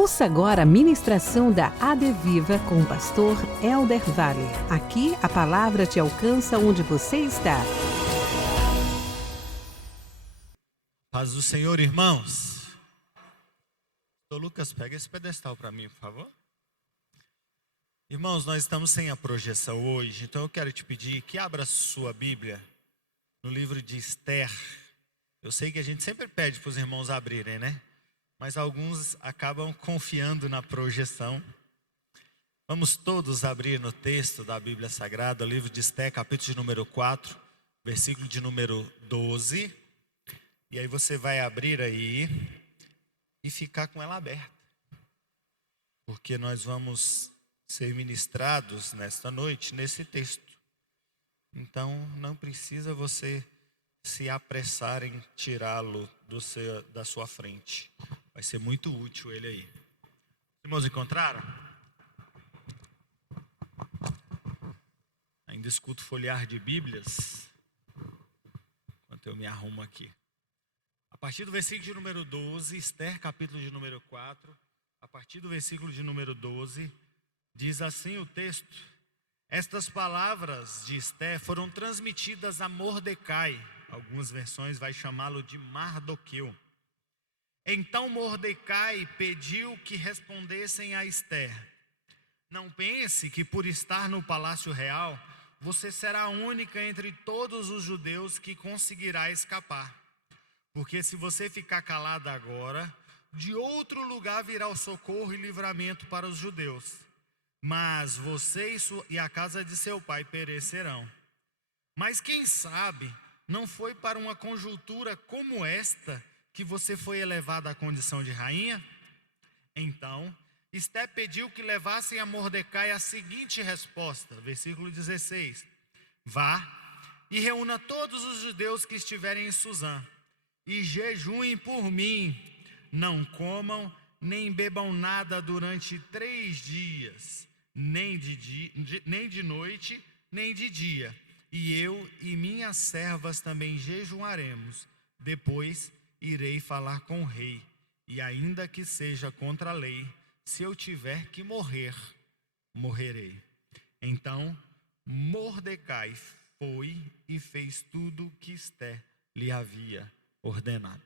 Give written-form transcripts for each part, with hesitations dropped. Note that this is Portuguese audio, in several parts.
Ouça agora a ministração da ADVIVA com o pastor Elder Vale. Aqui a palavra te alcança onde você está. Paz do Senhor, irmãos. Lucas, pega esse pedestal para mim, por favor. Irmãos, nós estamos sem a projeção hoje, então eu quero te pedir que abra sua Bíblia no livro de Esther. Eu sei que a gente sempre pede para os irmãos abrirem, né? Mas alguns acabam confiando na projeção. Vamos todos abrir no texto da Bíblia Sagrada, o livro de Esther, capítulo de número 4, versículo de número 12. E aí você vai abrir aí e ficar com ela aberta. Porque nós vamos ser ministrados nesta noite, nesse texto. Então não precisa você se apressar em tirá-lo da sua frente. Vai ser muito útil ele aí. Os irmãos encontraram? Ainda escuto folhear de Bíblias enquanto eu me arrumo aqui. A partir do versículo de número 12, Esther, capítulo de número 4, a partir do versículo de número 12, diz assim o texto: estas palavras de Esther foram transmitidas a Mordecai. Algumas versões vai chamá-lo de Mardoqueu. Então Mordecai pediu que respondessem a Esther: não pense que por estar no palácio real, você será a única entre todos os judeus que conseguirá escapar. Porque se você ficar calada agora, de outro lugar virá o socorro e livramento para os judeus. Mas você e a casa de seu pai perecerão. Mas quem sabe, não foi para uma conjuntura como esta que você foi elevada à condição de rainha? Então, Esther pediu que levassem a Mordecai a seguinte resposta, versículo 16. Vá e reúna todos os judeus que estiverem em Suzã, e jejuem por mim, não comam nem bebam nada durante 3 dias, nem de noite, nem de dia. E eu e minhas servas também jejuaremos. Depois irei falar com o rei, e ainda que seja contra a lei, se eu tiver que morrer, morrerei. Então Mordecai foi e fez tudo o que Esther lhe havia ordenado.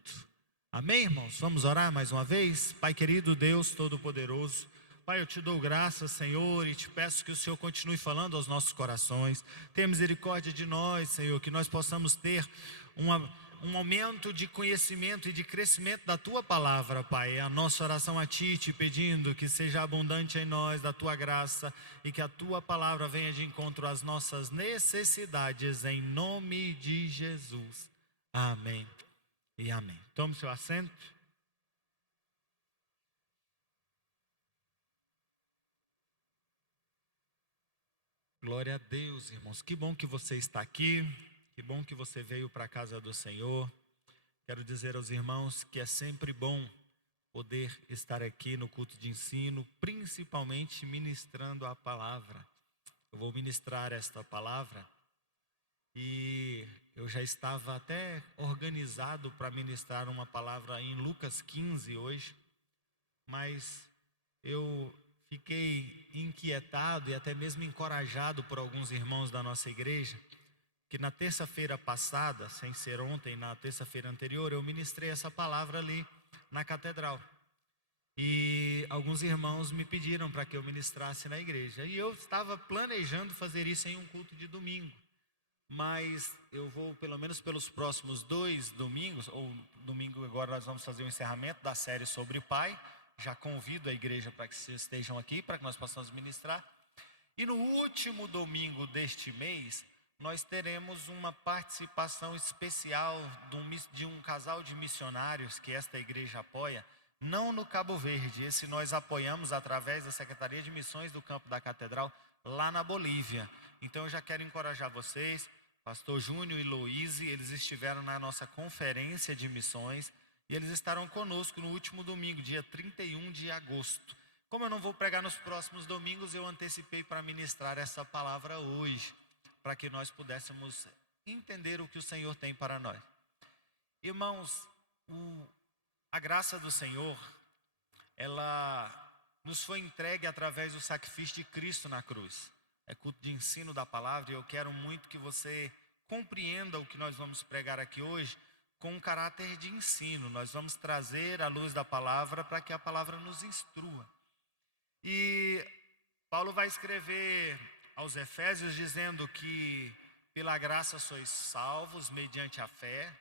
Amém, irmãos? Vamos orar mais uma vez? Pai querido, Deus Todo-Poderoso, Pai, eu te dou graças, Senhor, e te peço que o Senhor continue falando aos nossos corações. Tenha misericórdia de nós, Senhor, que nós possamos ter um momento de conhecimento e de crescimento da Tua palavra, Pai. É a nossa oração a Ti, te pedindo que seja abundante em nós da Tua graça e que a Tua palavra venha de encontro às nossas necessidades, em nome de Jesus. Amém e amém. Tome seu assento. Glória a Deus, irmãos. Que bom que você está aqui. Que bom que você veio para a casa do Senhor. Quero dizer aos irmãos que é sempre bom poder estar aqui no culto de ensino, principalmente ministrando a palavra. Eu vou ministrar esta palavra e eu já estava até organizado para ministrar uma palavra em Lucas 15 hoje, mas eu fiquei inquietado e até mesmo encorajado por alguns irmãos da nossa igreja, que na terça-feira passada, sem ser ontem, na terça-feira anterior, eu ministrei essa palavra ali na catedral. E alguns irmãos me pediram para que eu ministrasse na igreja. E eu estava planejando fazer isso em um culto de domingo. Mas eu vou, pelo menos pelos próximos 2 domingos, ou domingo agora nós vamos fazer o encerramento da série sobre Pai. Já convido a igreja para que vocês estejam aqui, para que nós possamos ministrar. E no último domingo deste mês, nós teremos uma participação especial de um casal de missionários que esta igreja apoia, não no Cabo Verde. Esse nós apoiamos através da Secretaria de Missões do Campo da Catedral, lá na Bolívia. Então eu já quero encorajar vocês, pastor Júnior e Louise, eles estiveram na nossa conferência de missões, e eles estarão conosco no último domingo, dia 31 de agosto. Como eu não vou pregar nos próximos domingos, eu antecipei para ministrar essa palavra hoje, para que nós pudéssemos entender o que o Senhor tem para nós. Irmãos, a graça do Senhor, ela nos foi entregue através do sacrifício de Cristo na cruz. É culto de ensino da palavra e eu quero muito que você compreenda o que nós vamos pregar aqui hoje com um caráter de ensino. Nós vamos trazer a luz da palavra para que a palavra nos instrua. E Paulo vai escrever aos Efésios dizendo que pela graça sois salvos mediante a fé,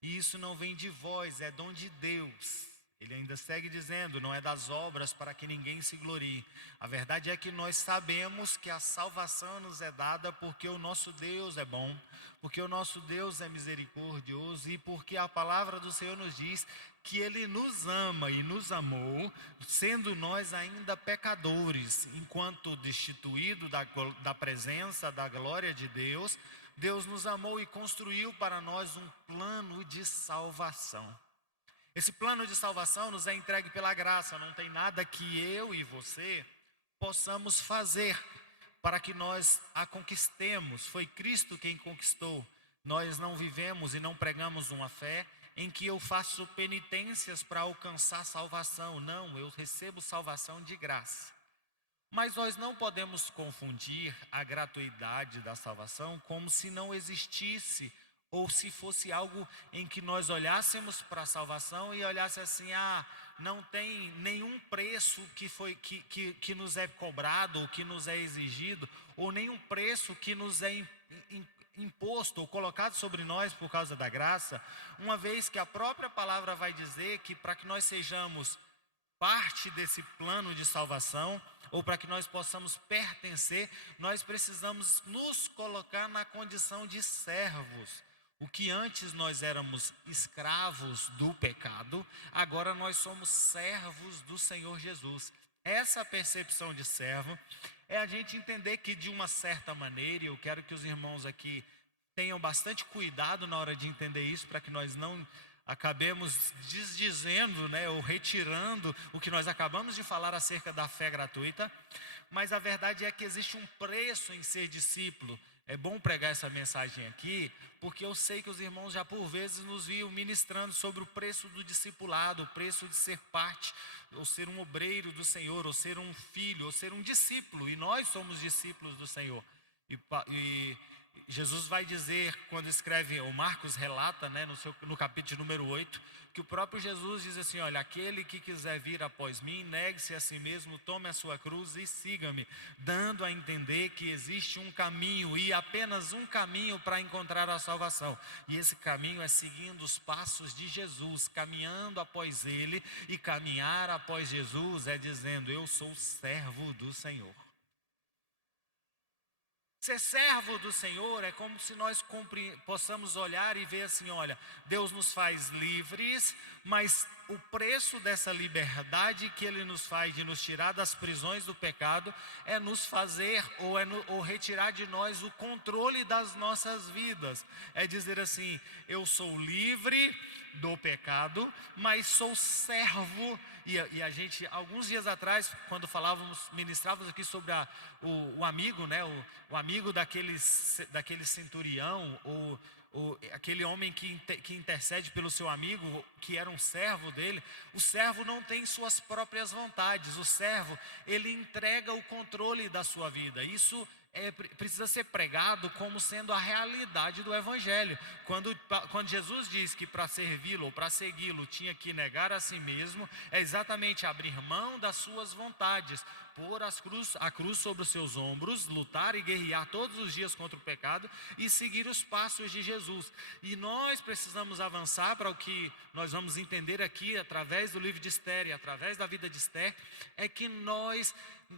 e isso não vem de vós, é dom de Deus. Ele ainda segue dizendo, não é das obras para que ninguém se glorie. A verdade é que nós sabemos que a salvação nos é dada porque o nosso Deus é bom, porque o nosso Deus é misericordioso e porque a palavra do Senhor nos diz que Ele nos ama e nos amou, sendo nós ainda pecadores, enquanto destituído da presença, da glória de Deus, Deus nos amou e construiu para nós um plano de salvação. Esse plano de salvação nos é entregue pela graça, não tem nada que eu e você possamos fazer para que nós a conquistemos. Foi Cristo quem conquistou. Nós não vivemos e não pregamos uma fé em que eu faço penitências para alcançar salvação. Não, eu recebo salvação de graça. Mas nós não podemos confundir a gratuidade da salvação como se não existisse ou se fosse algo em que nós olhássemos para a salvação e olhasse assim, não tem nenhum preço que nos é cobrado, ou que nos é exigido, ou nenhum preço que nos é imposto ou colocado sobre nós por causa da graça, uma vez que a própria palavra vai dizer que para que nós sejamos parte desse plano de salvação, ou para que nós possamos pertencer, nós precisamos nos colocar na condição de servos. O que antes nós éramos escravos do pecado, agora nós somos servos do Senhor Jesus. Essa percepção de servo é a gente entender que de uma certa maneira, e eu quero que os irmãos aqui tenham bastante cuidado na hora de entender isso, para que nós não acabemos desdizendo, ou retirando o que nós acabamos de falar acerca da fé gratuita, mas a verdade é que existe um preço em ser discípulo. É bom pregar essa mensagem aqui, porque eu sei que os irmãos já por vezes nos viam ministrando sobre o preço do discipulado, o preço de ser parte, ou ser um obreiro do Senhor, ou ser um filho, ou ser um discípulo, e nós somos discípulos do Senhor. E Jesus vai dizer, quando escreve, o Marcos relata, no capítulo número 8, que o próprio Jesus diz assim, olha, aquele que quiser vir após mim, negue-se a si mesmo, tome a sua cruz e siga-me, dando a entender que existe um caminho, e apenas um caminho para encontrar a salvação, e esse caminho é seguindo os passos de Jesus, caminhando após Ele, e caminhar após Jesus é dizendo, eu sou servo do Senhor. Ser servo do Senhor é como se nós possamos olhar e ver assim, olha, Deus nos faz livres, mas o preço dessa liberdade que Ele nos faz de nos tirar das prisões do pecado é nos fazer ou retirar de nós o controle das nossas vidas. É dizer assim, eu sou livre do pecado, mas sou servo. E a gente, alguns dias atrás, quando ministrávamos aqui sobre o amigo, o amigo daquele centurião, ou aquele homem que intercede pelo seu amigo, que era um servo dele. O servo não tem suas próprias vontades, o servo, ele entrega o controle da sua vida. Isso precisa ser pregado como sendo a realidade do Evangelho. Quando Jesus diz que para servi-lo ou para segui-lo tinha que negar a si mesmo, é exatamente abrir mão das suas vontades, pôr a cruz sobre os seus ombros, lutar e guerrear todos os dias contra o pecado e seguir os passos de Jesus. E nós precisamos avançar para o que nós vamos entender aqui através do livro de Esther e através da vida de Esther, é que nós,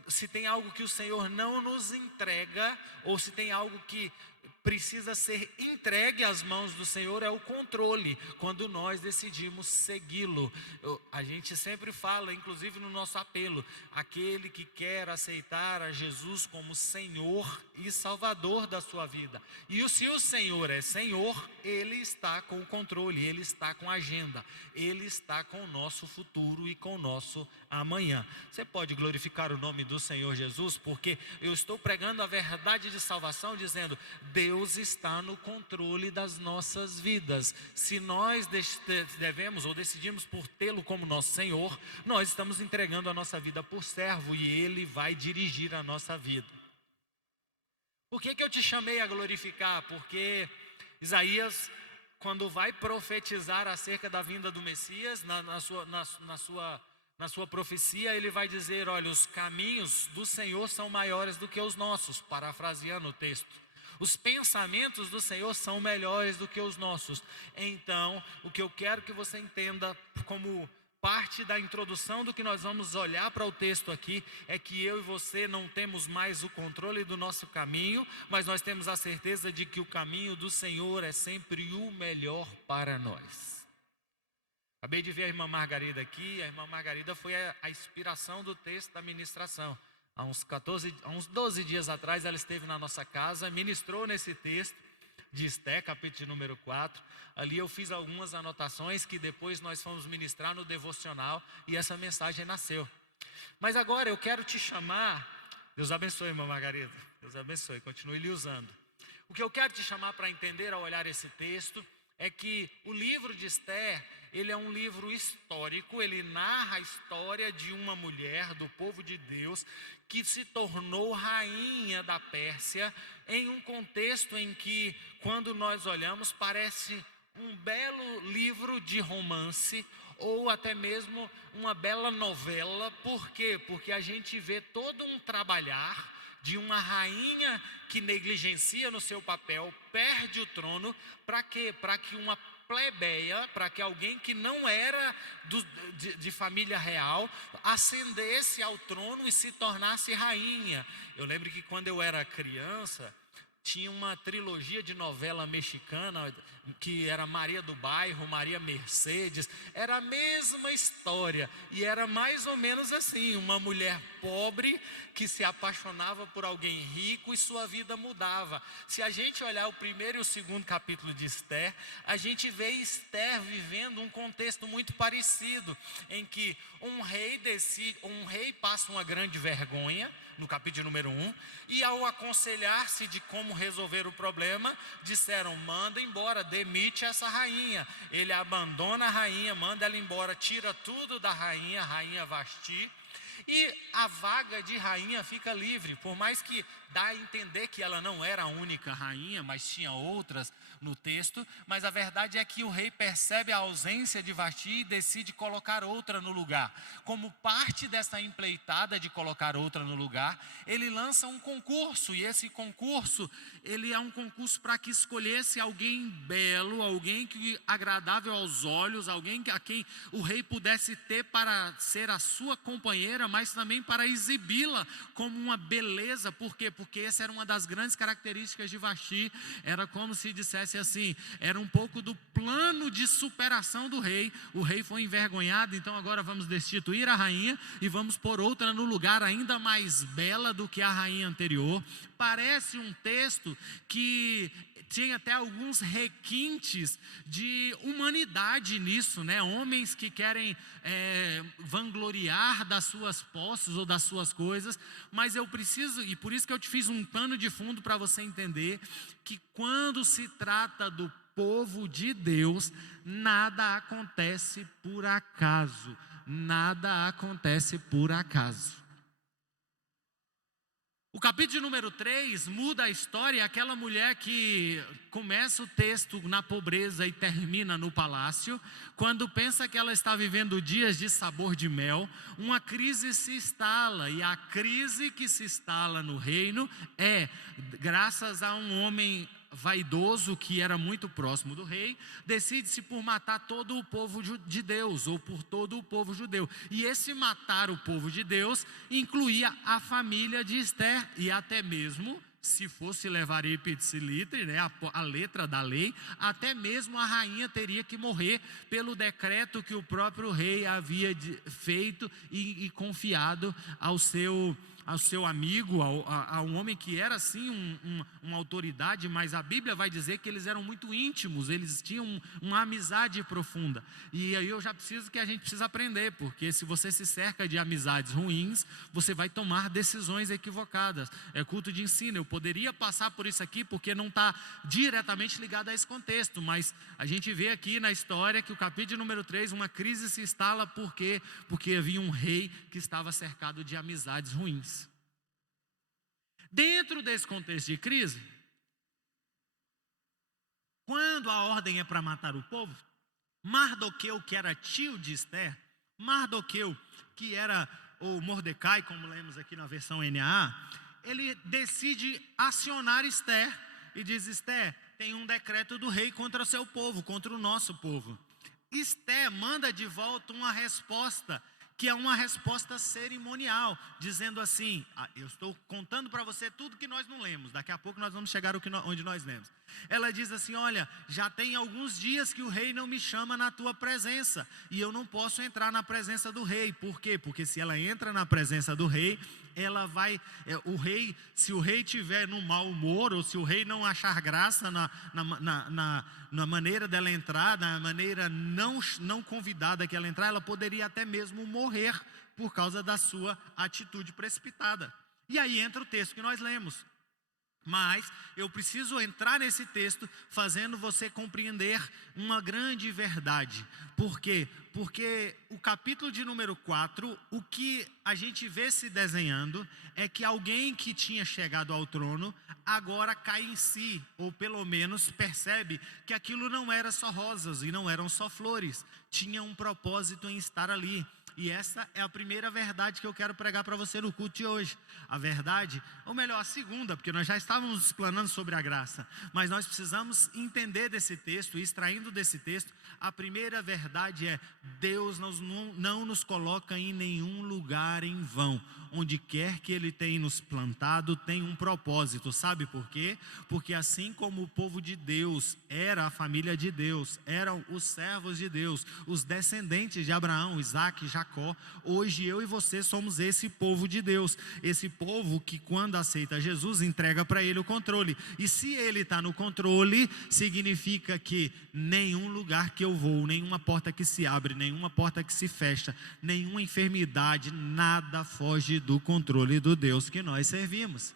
se tem algo que o Senhor não nos entrega, ou se tem algo que precisa ser entregue às mãos do Senhor, é o controle, quando nós decidimos segui-lo. A gente sempre fala, inclusive no nosso apelo, aquele que quer aceitar a Jesus como Senhor e Salvador da sua vida. E se o Senhor é Senhor, Ele está com o controle, Ele está com a agenda, Ele está com o nosso futuro e com o nosso amanhã. Você pode glorificar o nome do Senhor Jesus, porque eu estou pregando a verdade de salvação, dizendo, Deus está no controle das nossas vidas. Se nós devemos ou decidimos por tê-lo como nosso Senhor, nós estamos entregando a nossa vida por servo e Ele vai dirigir a nossa vida. Por que eu te chamei a glorificar? Porque Isaías, quando vai profetizar acerca da vinda do Messias, na sua profecia, ele vai dizer: olha, os caminhos do Senhor são maiores do que os nossos, parafraseando o texto. Os pensamentos do Senhor são melhores do que os nossos. Então, o que eu quero que você entenda como parte da introdução do que nós vamos olhar para o texto aqui, é que eu e você não temos mais o controle do nosso caminho, mas nós temos a certeza de que o caminho do Senhor é sempre o melhor para nós. Acabei de ver a irmã Margarida aqui. A irmã Margarida foi a inspiração do texto da ministração. Há uns 12 dias atrás ela esteve na nossa casa, ministrou nesse texto de Esther, capítulo número 4. Ali eu fiz algumas anotações que depois nós fomos ministrar no devocional e essa mensagem nasceu. Mas agora eu quero te chamar, Deus abençoe, irmã Margarida, Deus abençoe, continue lhe usando. O que eu quero te chamar para entender ao olhar esse texto é que o livro de Esther, ele é um livro histórico, ele narra a história de uma mulher do povo de Deus que se tornou rainha da Pérsia, em um contexto em que, quando nós olhamos, parece um belo livro de romance, ou até mesmo uma bela novela. Por quê? Porque a gente vê todo um trabalhar de uma rainha que negligencia no seu papel, perde o trono, para quê? Para que uma plebeia, para que alguém que não era de família real ascendesse ao trono e se tornasse rainha. Eu lembro que quando eu era criança, tinha uma trilogia de novela mexicana que era Maria do Bairro, Maria Mercedes. Era a mesma história e era mais ou menos assim: uma mulher pobre que se apaixonava por alguém rico e sua vida mudava. Se a gente olhar o primeiro e o segundo capítulo de Esther, a gente vê Esther vivendo um contexto muito parecido, em que um rei passa uma grande vergonha, no capítulo número 1, e ao aconselhar-se de como resolver o problema, disseram: manda embora, demite essa rainha. Ele abandona a rainha, manda ela embora, tira tudo da rainha, a rainha Vasti, e a vaga de rainha fica livre. Por mais que dá a entender que ela não era a única rainha, mas tinha outras no texto, mas a verdade é que o rei percebe a ausência de Vasti e decide colocar outra no lugar. Como parte dessa empreitada de colocar outra no lugar, ele lança um concurso, e esse concurso, ele é um concurso para que escolhesse alguém belo, alguém que agradável aos olhos, alguém a quem o rei pudesse ter para ser a sua companheira, mas também para exibi-la como uma beleza. Por quê? Porque essa era uma das grandes características de Vasti. Era como se dissesse assim, era um pouco do plano de superação do rei. O rei foi envergonhado, então agora vamos destituir a rainha e vamos pôr outra no lugar, ainda mais bela do que a rainha anterior. Parece um texto que tinha até alguns requintes de humanidade nisso, né? Homens que querem vangloriar das suas posses ou das suas coisas, mas eu preciso, e por isso que eu te fiz um pano de fundo para você entender que quando se trata do povo de Deus, nada acontece por acaso, nada acontece por acaso. O capítulo número 3 muda a história. Aquela mulher que começa o texto na pobreza e termina no palácio, quando pensa que ela está vivendo dias de sabor de mel, uma crise se instala, e a crise que se instala no reino é graças a um homem vaidoso que era muito próximo do rei, decide-se por matar todo o povo de Deus, ou por todo o povo judeu. E esse matar o povo de Deus incluía a família de Esther, e até mesmo, se fosse levar ipsis literi, né, a letra da lei, até mesmo a rainha teria que morrer pelo decreto que o próprio rei havia feito e confiado ao seu ao seu amigo, a um homem que era sim uma autoridade, mas a Bíblia vai dizer que eles eram muito íntimos, eles tinham uma amizade profunda. E aí eu já preciso que a gente precisa aprender, porque se você se cerca de amizades ruins, você vai tomar decisões equivocadas. É culto de ensino, eu poderia passar por isso aqui porque não está diretamente ligado a esse contexto, mas a gente vê aqui na história que o capítulo número 3, uma crise se instala, por quê? Porque havia um rei que estava cercado de amizades ruins. Dentro desse contexto de crise, quando a ordem é para matar o povo, Mardoqueu, que era tio de Esther, Mardoqueu, que era o Mordecai, como lemos aqui na versão NAA, ele decide acionar Esther e diz: Esther, tem um decreto do rei contra o seu povo, contra o nosso povo. Esther manda de volta uma resposta, que é uma resposta cerimonial, dizendo assim: eu estou contando para você tudo que nós não lemos, daqui a pouco nós vamos chegar onde nós lemos. Ela diz assim: olha, já tem alguns dias que o rei não me chama na tua presença, e eu não posso entrar na presença do rei. Por quê? Porque se ela entra na presença do rei, ela vai, se o rei tiver no mau humor, ou se o rei não achar graça na maneira dela entrar, na maneira não convidada que ela entrar, ela poderia até mesmo morrer por causa da sua atitude precipitada. E aí entra o texto que nós lemos. Mas eu preciso entrar nesse texto fazendo você compreender uma grande verdade. Por quê? Porque o capítulo de número 4, o que a gente vê se desenhando é que alguém que tinha chegado ao trono agora cai em si, ou pelo menos percebe que aquilo não era só rosas e não eram só flores, tinha um propósito em estar ali. E essa é a primeira verdade que eu quero pregar para você no culto de hoje. A verdade, ou melhor, a segunda, porque nós já estávamos explanando sobre a graça, mas nós precisamos entender desse texto, e extraindo desse texto, a primeira verdade é: Deus não nos coloca em nenhum lugar em vão. Onde quer que Ele tenha nos plantado, tem um propósito. Sabe por quê? Porque assim como o povo de Deus era a família de Deus, eram os servos de Deus, os descendentes de Abraão, Isaac e Jacó, hoje eu e você somos esse povo de Deus. Esse povo que, quando aceita Jesus, entrega para Ele o controle. E se Ele está no controle, significa que nenhum lugar que eu vou, nenhuma porta que se abre, nenhuma porta que se fecha, nenhuma enfermidade, nada foge do controle do Deus que nós servimos.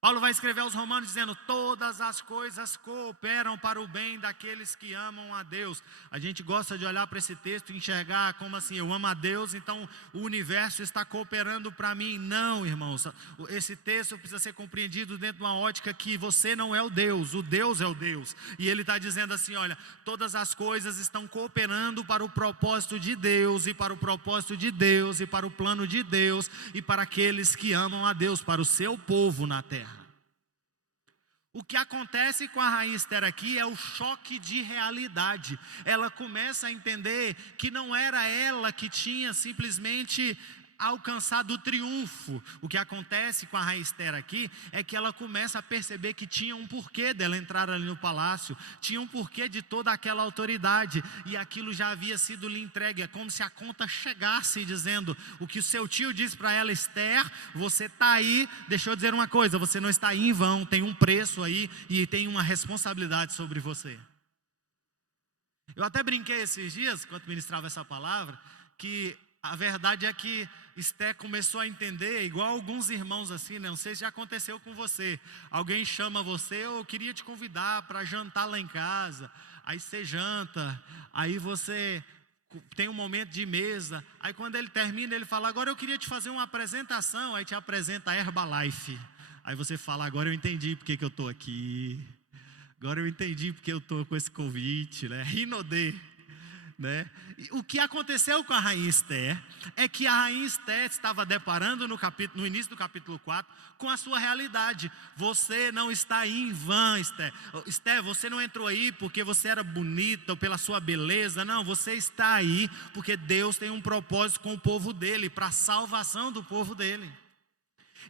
Paulo vai escrever aos Romanos dizendo: todas as coisas cooperam para o bem daqueles que amam a Deus. A gente gosta de olhar para esse texto e enxergar como assim: eu amo a Deus, então o universo está cooperando para mim. Não, irmãos, esse texto precisa ser compreendido dentro de uma ótica que você não é o Deus é o Deus. E ele está dizendo assim: olha, todas as coisas estão cooperando para o propósito de Deus, e para o propósito de Deus, e para o plano de Deus, e para aqueles que amam a Deus, para o seu povo na terra. O que acontece com a rainha Esther aqui é o choque de realidade. Ela começa a entender que não era ela que tinha simplesmente alcançado o triunfo. O que acontece com a rainha Esther aqui é que ela começa a perceber que tinha um porquê dela entrar ali no palácio, tinha um porquê de toda aquela autoridade, e aquilo já havia sido lhe entregue. É como se a conta chegasse dizendo: o que o seu tio disse para ela: Esther, você está aí, deixa eu dizer uma coisa, você não está aí em vão, tem um preço aí e tem uma responsabilidade sobre você. Eu até brinquei esses dias, enquanto ministrava essa palavra, que a verdade é que Esther começou a entender, igual alguns irmãos assim, né? Não sei se já aconteceu com você. Alguém chama você: eu queria te convidar para jantar lá em casa. Aí você janta, aí você tem um momento de mesa. Aí quando ele termina, ele fala: agora eu queria te fazer uma apresentação. Aí te apresenta a Herbalife. Aí você fala: agora eu entendi porque que eu estou aqui. Agora eu entendi porque eu estou com esse convite, né? Rinodê. Né? O que aconteceu com a rainha Esther é que a rainha Esther estava deparando no início do capítulo 4 com a sua realidade. Você não está aí em vão, Esther. Esther, você não entrou aí porque você era bonita ou pela sua beleza. Não, você está aí porque Deus tem um propósito com o povo dele, para a salvação do povo dele.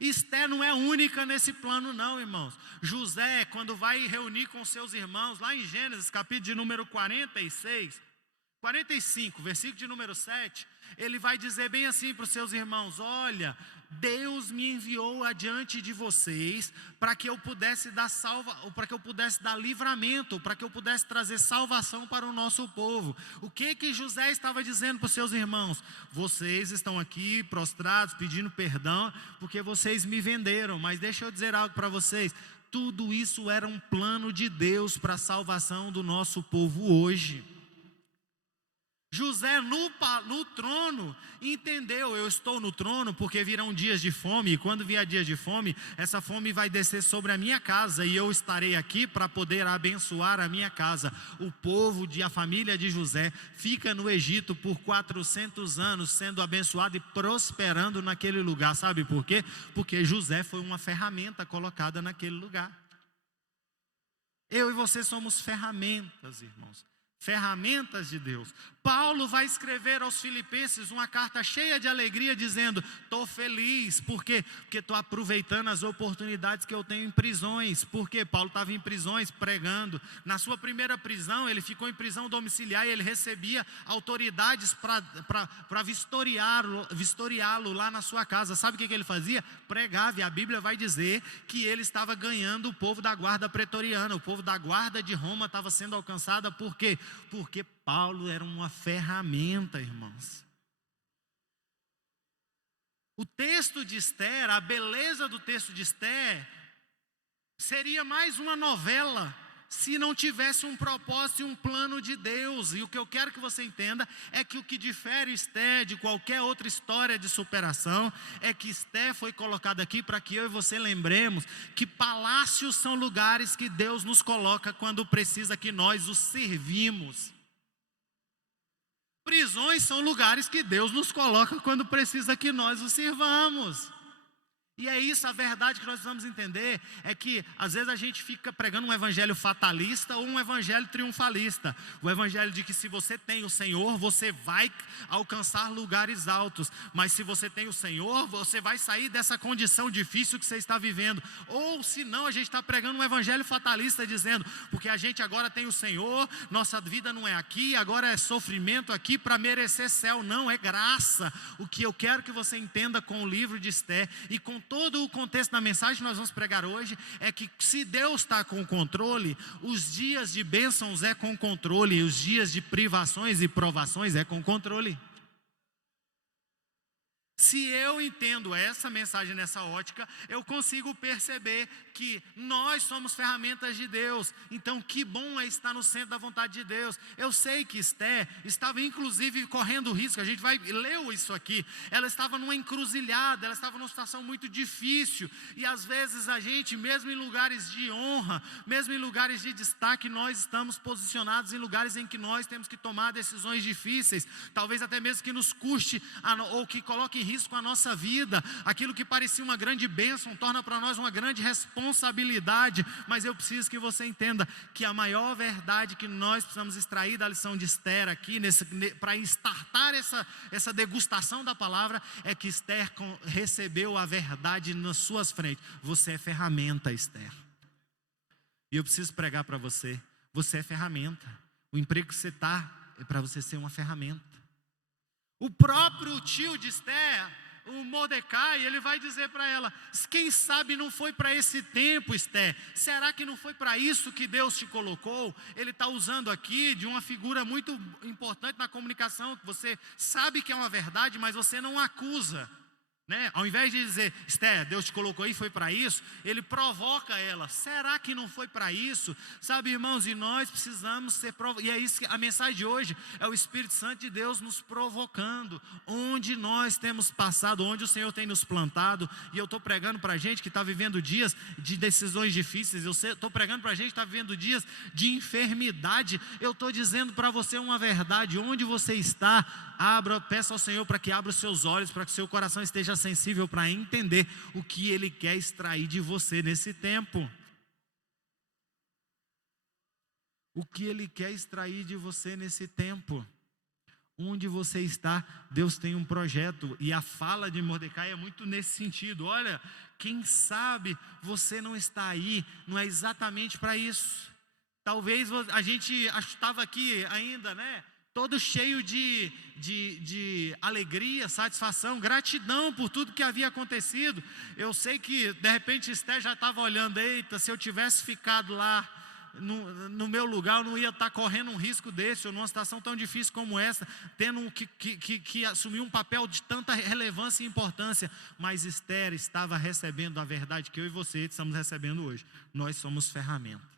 Esther não é única nesse plano não, irmãos. José, quando vai reunir com seus irmãos, lá em Gênesis, capítulo de número 45, versículo de número 7, ele vai dizer bem assim para os seus irmãos: olha, Deus me enviou adiante de vocês para que eu pudesse dar livramento, para que eu pudesse trazer salvação para o nosso povo. O que José estava dizendo para os seus irmãos? Vocês estão aqui prostrados, pedindo perdão, porque vocês me venderam, mas deixa eu dizer algo para vocês: tudo isso era um plano de Deus para a salvação do nosso povo hoje. José no trono entendeu: eu estou no trono porque virão dias de fome, e quando vier dias de fome, essa fome vai descer sobre a minha casa, e eu estarei aqui para poder abençoar a minha casa. O povo a família de José fica no Egito por 400 anos, sendo abençoado e prosperando naquele lugar. Sabe por quê? Porque José foi uma ferramenta colocada naquele lugar. Eu e você somos ferramentas, irmãos. Ferramentas de Deus. Paulo vai escrever aos Filipenses uma carta cheia de alegria, dizendo: estou feliz, porque estou aproveitando as oportunidades que eu tenho em prisões. Porque Paulo estava em prisões pregando. Na sua primeira prisão, ele ficou em prisão domiciliar, e ele recebia autoridades para vistoriá-lo lá na sua casa. Sabe o que ele fazia? Pregava, e a Bíblia vai dizer que ele estava ganhando o povo da guarda pretoriana. O povo da guarda de Roma estava sendo alcançada. Por quê? Porque Paulo era uma ferramenta, irmãos. O texto de Esther, a beleza do texto de Esther, seria mais uma novela se não tivesse um propósito e um plano de Deus. E o que eu quero que você entenda é que o que difere Esther de qualquer outra história de superação é que Esther foi colocada aqui para que eu e você lembremos que palácios são lugares que Deus nos coloca quando precisa que nós os servimos. Prisões são lugares que Deus nos coloca quando precisa que nós os sirvamos. E é isso, a verdade que nós precisamos entender é que às vezes a gente fica pregando um evangelho fatalista ou um evangelho triunfalista. O evangelho de que se você tem o Senhor, você vai alcançar lugares altos. Mas se você tem o Senhor, você vai sair dessa condição difícil que você está vivendo. Ou se não, a gente está pregando um evangelho fatalista, dizendo: porque a gente agora tem o Senhor, nossa vida não é aqui, agora é sofrimento aqui para merecer céu. Não, é graça. O que eu quero que você entenda com o livro de Esther e com todo o contexto da mensagem que nós vamos pregar hoje é que se Deus está com o controle, os dias de bênçãos é com controle, e os dias de privações e provações é com controle. Se eu entendo essa mensagem nessa ótica, eu consigo perceber que nós somos ferramentas de Deus. Então que bom é estar no centro da vontade de Deus. Eu sei que Esther estava inclusive correndo risco, a gente leu isso aqui. Ela estava numa encruzilhada, ela estava numa situação muito difícil. E às vezes a gente, mesmo em lugares de honra, mesmo em lugares de destaque, nós estamos posicionados em lugares em que nós temos que tomar decisões difíceis. Talvez até mesmo que nos custe ou que coloque em risco a nossa vida. Aquilo que parecia uma grande bênção torna para nós uma grande responsabilidade. Mas eu preciso que você entenda que a maior verdade que nós precisamos extrair da lição de Esther aqui, para startar essa degustação da palavra, é que Esther recebeu a verdade nas suas frentes. Você é ferramenta, Esther. E eu preciso pregar para você: você é ferramenta. O emprego que você está é para você ser uma ferramenta. O próprio tio de Esther, o Mordecai, ele vai dizer para ela: quem sabe não foi para esse tempo, Esther? Será que não foi para isso que Deus te colocou? Ele está usando aqui de uma figura muito importante na comunicação, que você sabe que é uma verdade, mas você não acusa. Ao invés de dizer: Esther, Deus te colocou aí, foi para isso, ele provoca ela: será que não foi para isso? Sabe, irmãos, e nós precisamos ser provocados. E é isso que a mensagem de hoje é: o Espírito Santo de Deus nos provocando, onde nós temos passado, onde o Senhor tem nos plantado. E eu estou pregando para a gente que está vivendo dias de decisões difíceis, eu estou pregando para a gente que está vivendo dias de enfermidade. Eu estou dizendo para você uma verdade: onde você está, peça ao Senhor para que abra os seus olhos, para que o seu coração esteja sensível para entender o que Ele quer extrair de você nesse tempo. O que Ele quer extrair de você nesse tempo. Onde você está, Deus tem um projeto. E a fala de Mordecai é muito nesse sentido. Olha, quem sabe você não está aí, não é exatamente para isso. Talvez a gente estava aqui ainda, todo cheio de alegria, satisfação, gratidão por tudo que havia acontecido. Eu sei que de repente Esther já estava olhando, eita, se eu tivesse ficado lá no meu lugar, eu não ia estar correndo um risco desse, ou numa situação tão difícil como essa, tendo que assumir um papel de tanta relevância e importância. Mas Esther estava recebendo a verdade que eu e você estamos recebendo hoje. Nós somos ferramenta.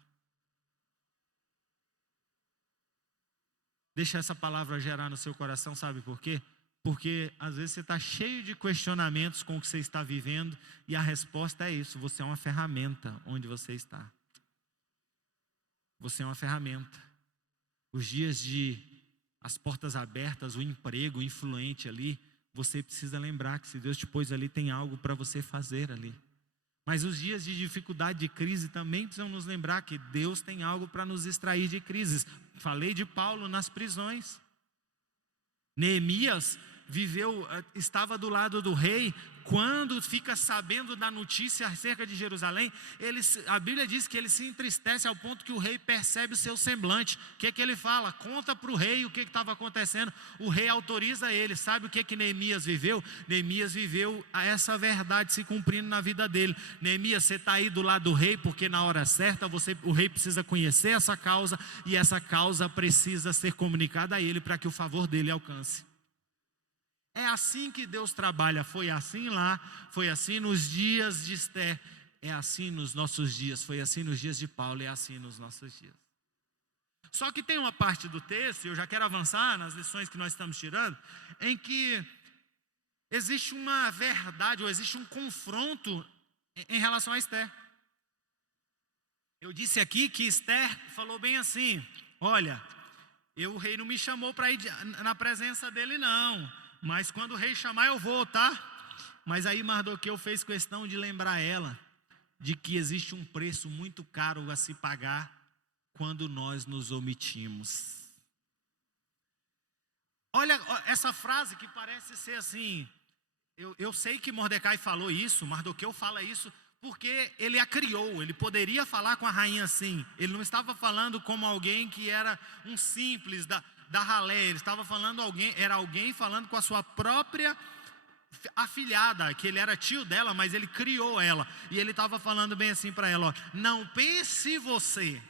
Deixa essa palavra gerar no seu coração, sabe por quê? Porque às vezes você está cheio de questionamentos com o que você está vivendo, e a resposta é isso: você é uma ferramenta onde você está. Você é uma ferramenta. Os dias de as portas abertas, o emprego, o influente ali, você precisa lembrar que se Deus te pôs ali, tem algo para você fazer ali. Mas os dias de dificuldade, de crise, também precisam nos lembrar que Deus tem algo para nos extrair de crises. Falei de Paulo nas prisões. Neemias estava do lado do rei. Quando fica sabendo da notícia acerca de Jerusalém, a Bíblia diz que ele se entristece ao ponto que o rei percebe o seu semblante. O que ele fala? Conta para o rei o que estava acontecendo. O rei autoriza ele. Sabe o que Neemias viveu? Neemias viveu essa verdade se cumprindo na vida dele. Neemias, você está aí do lado do rei porque na hora certa o rei precisa conhecer essa causa, e essa causa precisa ser comunicada a ele para que o favor dele alcance. É assim que Deus trabalha. Foi assim lá, foi assim nos dias de Esther, é assim nos nossos dias, foi assim nos dias de Paulo, é assim nos nossos dias. Só que tem uma parte do texto, e eu já quero avançar nas lições que nós estamos tirando, em que existe uma verdade, ou existe um confronto em relação a Esther. Eu disse aqui que Esther falou bem assim: olha, o rei não me chamou para ir na presença dele não, mas quando o rei chamar eu vou, tá? Mas aí Mardoqueu fez questão de lembrar ela de que existe um preço muito caro a se pagar quando nós nos omitimos. Olha essa frase que parece ser assim, eu sei que Mordecai falou isso, Mardoqueu fala isso porque ele a criou. Ele poderia falar com a rainha assim, ele não estava falando como alguém que era um simples da ralé, ele estava falando era alguém falando com a sua própria afilhada, que ele era tio dela, mas ele criou ela, e ele estava falando bem assim para ela: ó, não pense você.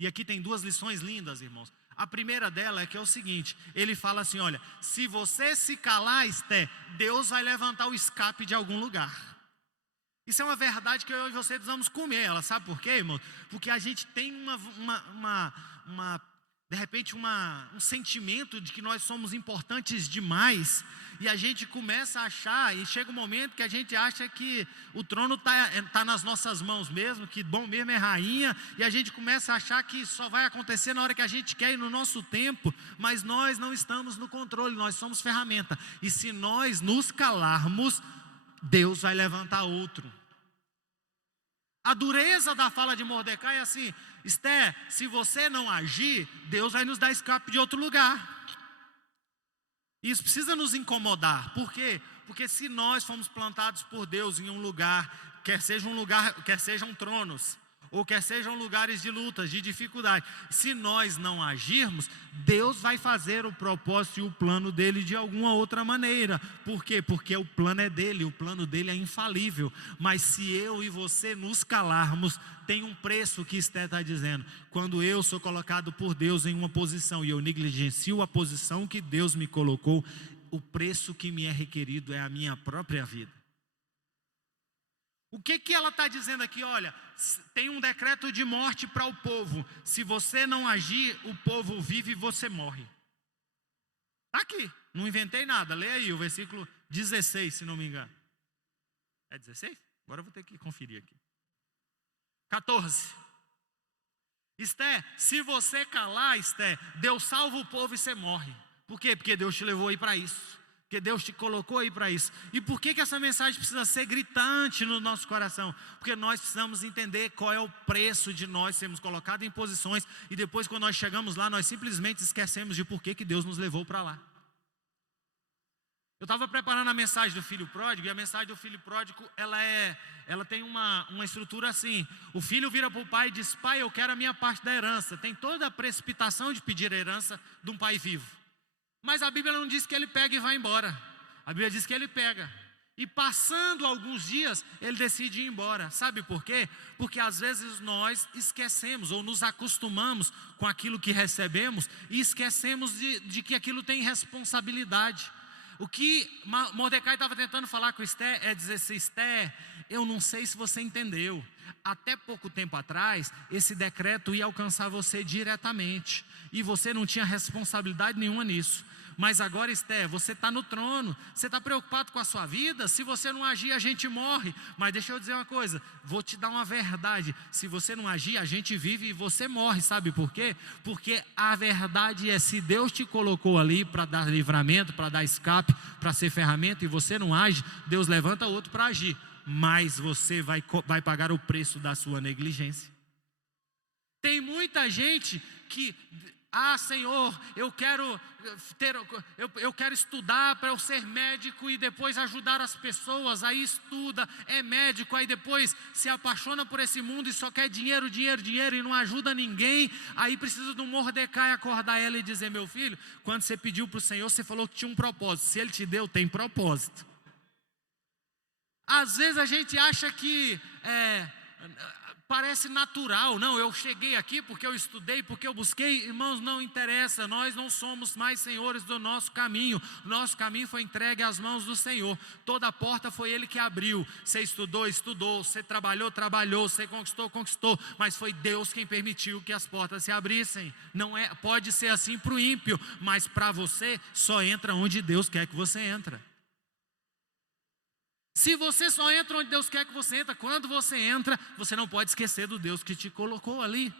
E aqui tem duas lições lindas, irmãos. A primeira dela é que é o seguinte, ele fala assim: olha, se você se calar, Esther, Deus vai levantar o escape de algum lugar. Isso é uma verdade que eu e você precisamos comer. Ela sabe por quê, irmão? Porque a gente tem de repente um sentimento de que nós somos importantes demais, e a gente começa a achar, e chega um momento que a gente acha que o trono tá nas nossas mãos mesmo, que bom mesmo é rainha, e a gente começa a achar que só vai acontecer na hora que a gente quer e no nosso tempo, mas nós não estamos no controle, nós somos ferramenta, e se nós nos calarmos, Deus vai levantar outro. A dureza da fala de Mordecai é assim: Esther, se você não agir, Deus vai nos dar escape de outro lugar. Isso precisa nos incomodar. Por quê? Porque se nós fomos plantados por Deus em um lugar, quer sejam tronos, ou quer sejam lugares de lutas, de dificuldade, se nós não agirmos, Deus vai fazer o propósito e o plano dele de alguma outra maneira. Por quê? Porque o plano é dele, o plano dele é infalível. Mas se eu e você nos calarmos, tem um preço que Esther está dizendo. Quando eu sou colocado por Deus em uma posição e eu negligencio a posição que Deus me colocou, o preço que me é requerido é a minha própria vida. O que ela está dizendo aqui? Olha, tem um decreto de morte para o povo. Se você não agir, o povo vive e você morre. Está aqui, não inventei nada. Leia aí o versículo 16, se não me engano. É 16? Agora eu vou ter que conferir aqui. 14. Esther, se você calar, Esther, Deus salva o povo e você morre. Por quê? Porque Deus te levou aí para isso. Porque Deus te colocou aí para isso. E por que essa mensagem precisa ser gritante no nosso coração? Porque nós precisamos entender qual é o preço de nós sermos colocados em posições, e depois quando nós chegamos lá, nós simplesmente esquecemos de por que Deus nos levou para lá. Eu estava preparando a mensagem do filho pródigo, e a mensagem do filho pródigo, ela tem uma estrutura assim. O filho vira para o pai e diz: pai, eu quero a minha parte da herança. Tem toda a precipitação de pedir a herança de um pai vivo. Mas a Bíblia não diz que ele pega e vai embora. A Bíblia diz que ele pega. E passando alguns dias, ele decide ir embora. Sabe por quê? Porque às vezes nós esquecemos ou nos acostumamos com aquilo que recebemos e esquecemos de que aquilo tem responsabilidade. O que Mordecai estava tentando falar com Esther é dizer assim: Esther, eu não sei se você entendeu. Até pouco tempo atrás, esse decreto ia alcançar você diretamente. E você não tinha responsabilidade nenhuma nisso. Mas agora, Esther, você está no trono, você está preocupado com a sua vida? Se você não agir, a gente morre. Mas deixa eu dizer uma coisa, vou te dar uma verdade: se você não agir, a gente vive e você morre. Sabe por quê? Porque a verdade é, se Deus te colocou ali para dar livramento, para dar escape, para ser ferramenta, e você não age, Deus levanta outro para agir. Mas você vai pagar o preço da sua negligência. Tem muita gente que... Senhor, eu quero estudar para eu ser médico e depois ajudar as pessoas. Aí estuda, é médico, aí depois se apaixona por esse mundo e só quer dinheiro, dinheiro, dinheiro e não ajuda ninguém. Aí precisa de um Mordecai acordar ela e dizer: meu filho, quando você pediu para o Senhor, você falou que tinha um propósito. Se Ele te deu, tem propósito. Às vezes a gente acha que parece natural. Não, eu cheguei aqui porque eu estudei, porque eu busquei. Irmãos, não interessa, nós não somos mais senhores do nosso caminho. Nosso caminho foi entregue às mãos do Senhor. Toda a porta foi Ele que abriu. Você estudou, estudou. Você trabalhou, trabalhou. Você conquistou, conquistou. Mas foi Deus quem permitiu que as portas se abrissem. Não é, pode ser assim para o ímpio, mas para você só entra onde Deus quer que você entra. Se você só entra onde Deus quer que você entra, quando você entra, você não pode esquecer do Deus que te colocou ali.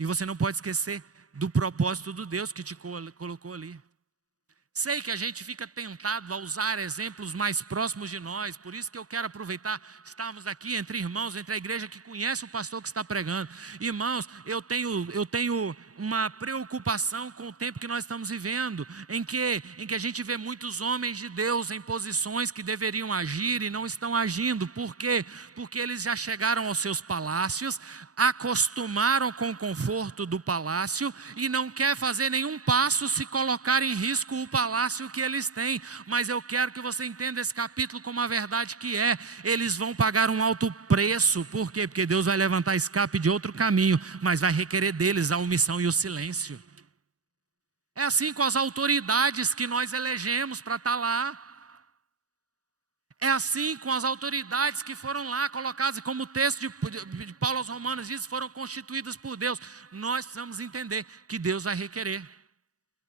E você não pode esquecer do propósito do Deus que te colocou ali. Sei que a gente fica tentado a usar exemplos mais próximos de nós, por isso que eu quero aproveitar, estarmos aqui entre irmãos, entre a igreja que conhece o pastor que está pregando. Irmãos, eu tenho uma preocupação com o tempo que nós estamos vivendo, em que a gente vê muitos homens de Deus em posições que deveriam agir e não estão agindo. Por quê? Porque eles já chegaram aos seus palácios, acostumaram com o conforto do palácio e não quer fazer nenhum passo se colocar em risco o palácio que eles têm. Mas eu quero que você entenda esse capítulo como a verdade que é: eles vão pagar um alto preço. Por quê? Porque Deus vai levantar escape de outro caminho, mas vai requerer deles a omissão e o silêncio. É assim com as autoridades que nós elegemos para estar lá. É assim com as autoridades que foram lá colocadas, como o texto de Paulo aos Romanos diz, foram constituídas por Deus. Nós precisamos entender que Deus vai requerer.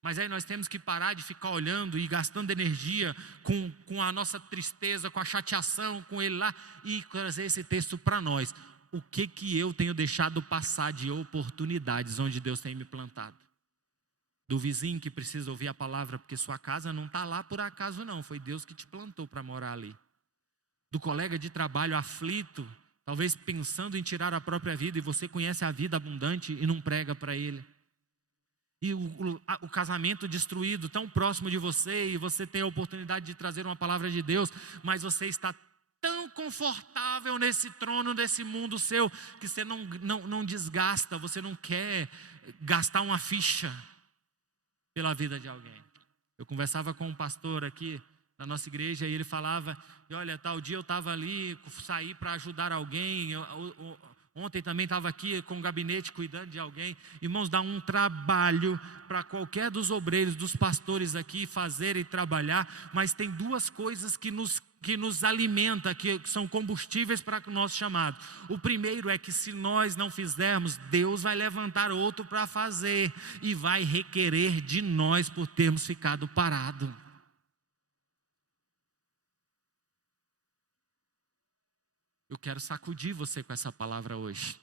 Mas aí nós temos que parar de ficar olhando e gastando energia com a nossa tristeza, com a chateação, com ele lá, e trazer esse texto para nós. O que eu tenho deixado passar de oportunidades onde Deus tem me plantado? Do vizinho que precisa ouvir a palavra porque sua casa não está lá por acaso não, foi Deus que te plantou para morar ali. Do colega de trabalho aflito, talvez pensando em tirar a própria vida, e você conhece a vida abundante e não prega para ele. E o casamento destruído, tão próximo de você, e você tem a oportunidade de trazer uma palavra de Deus, mas você está tão confortável nesse trono, nesse mundo seu, que você não desgasta, você não quer gastar uma ficha pela vida de alguém. Eu conversava com um pastor aqui na nossa igreja, e ele falava, e olha, tal dia eu estava ali, saí para ajudar alguém, ontem também estava aqui com o gabinete cuidando de alguém. Irmãos, dá um trabalho para qualquer dos obreiros, dos pastores aqui fazer e trabalhar, mas tem duas coisas que nos alimenta, que são combustíveis para o nosso chamado. O primeiro é que se nós não fizermos, Deus vai levantar outro para fazer e vai requerer de nós por termos ficado parado. Eu quero sacudir você com essa palavra hoje,